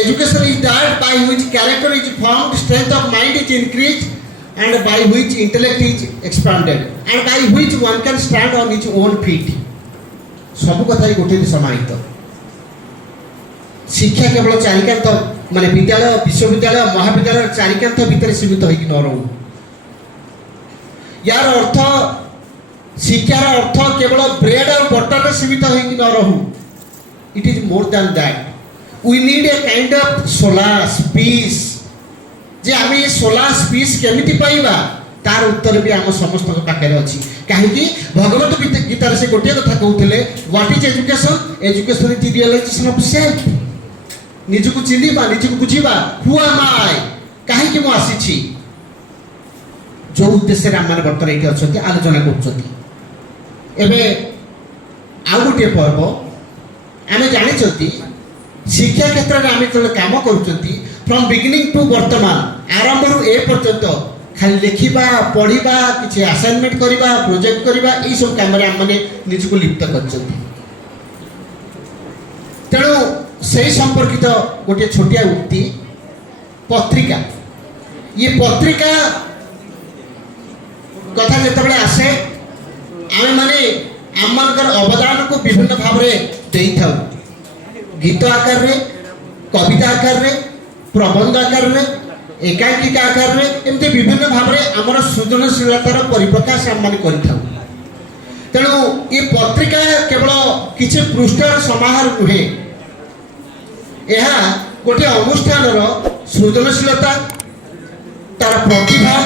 education is that by which character is formed, strength of mind is increased, and by which intellect is expanded, and by which one can stand on his own feet. सब कथा गोटे समाहित। शिक्षा केवल चारिकांत माने विद्यालय विश्वविद्यालय महाविद्यालय चारिकांत भितर सीमित होइक न रहू। यार अर्थ शिक्षार अर्थ केवल ब्रेड और बटर रे सीमित होइक न रहू। It is more than that. We need a kind of solace peace. जे आम ये सोलास पीस केमिति पाइबा तार उत्तर भी आम समस्त पाखे अच्छी। कहीं भगवत गीतार से गोटे कथा कहते what is education? Education is realization of self. निजको चिन्हिबा निजको बुझिबा हु एम आई कहीं मु आसी जो उद्देश्य आम मैंने बर्तमान ये अच्छा आलोचना कर। आउ गोटे पर्व आम जानी शिक्षा क्षेत्र में आम जो कम कर फ्रॉम बिगिनिंग टू वर्तमान आरंभ रू ए पर्यंत खाली लिखा पढ़ा किसी असाइनमेंट करवा प्रोजेक्ट करवा ये सब कम मैंने निजको लिप्त कर। तेणु से संपर्कित गोटे छोटिया उक्ति पत्रिका ये पत्रिका कथा जिते आसे आम मैंने आम अवदान को विभिन्न भाव में गीत आकार रे कविता आकार रे प्रबंध आकार रे एकांकिका आकार रे एमती विभिन्न भाव में आमर सृजनशीलतार परिप्रकाश आम मैंने कर। तेणु ये पत्रिका केवल किसी पृष्ठार समाहार नुहे यह गोटे अनुष्ठान सृजनशीलता तार प्रतिभा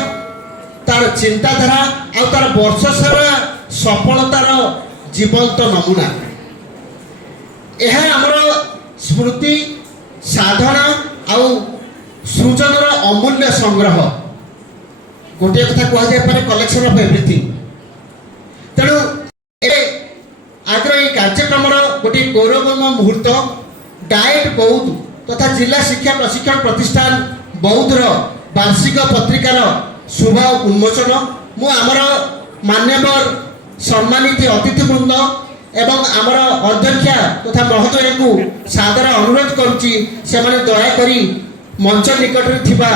तार चिंताधारा आ तार वर्ष सारा सफलतार जीवंत नमूना। यह आमर स्मृति साधना आउ सृजनर अमूल्य संग्रह। गोटे कथा कहुए कलेक्शन ऑफ एवरीथिंग। तेणु आज ये कार्यक्रम गोटे गौरवमय मुहूर्त डाएट बौद्ध तथा जिला शिक्षा प्रशिक्षण प्रतिष्ठान बौद्धर वार्षिक पत्रिकार शुभ उन्मोचन मु आमर मान्यवर सम्मानित अतिथिवृंद एवं आमर अध्यक्षा तथा महोदय को सादर अनुरोध करुच्ची से माने दयाकोरी मंच निकट में थिबा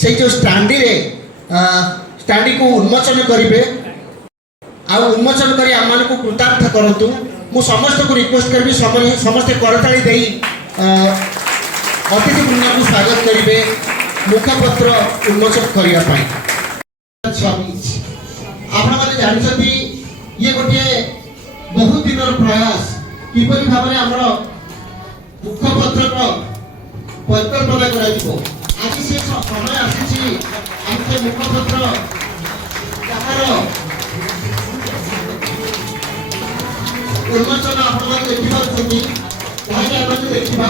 से जो स्टांडी रे स्टांडी को उन्मोचन करिवे आ उन्मोचन करी आम को कृतार्थ करंतु। मु समस्त को रिक्वेस्ट करी समस्त करताली देई अतिथिवृंद को स्वागत करिवे मुखपत्र उन्मोचन करिया पाई। आपण माने जानिसथि ये गोटे बहुत दिन प्रयास किपरि भाव में हमर मुखपत्र को परिकल्पना कराइबो। आज से समय आसी हम से मुखपत्र जहार उन्मोचन आपण देखिबा छथि ताहि आपण देखिबा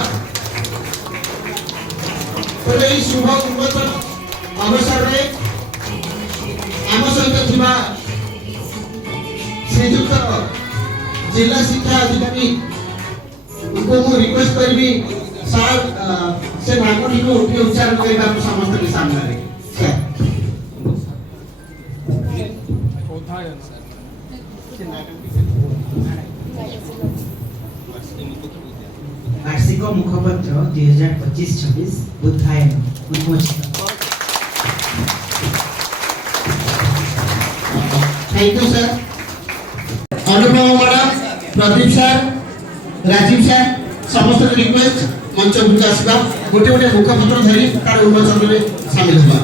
तो ये शुभ उन्मोचन अवसर में आम सहित थिबा श्रीजुक्त जिला शिक्षा अधिकारी उनको मु रिक्वेस्ट करबी सर से नामटी को उच्चारण करबा समस्त के सामने रे वार्षिक मुखपत्र 2025-26 बुद्धायन उन्मोचित। Thank you sir. Anupam madam Pradeep sir Rajeev sir समस्त रिक्वेस्ट मंच आसवा गोटे गोटे मुखपत्र धरी तार उन्मोचन में सामिल हुआ।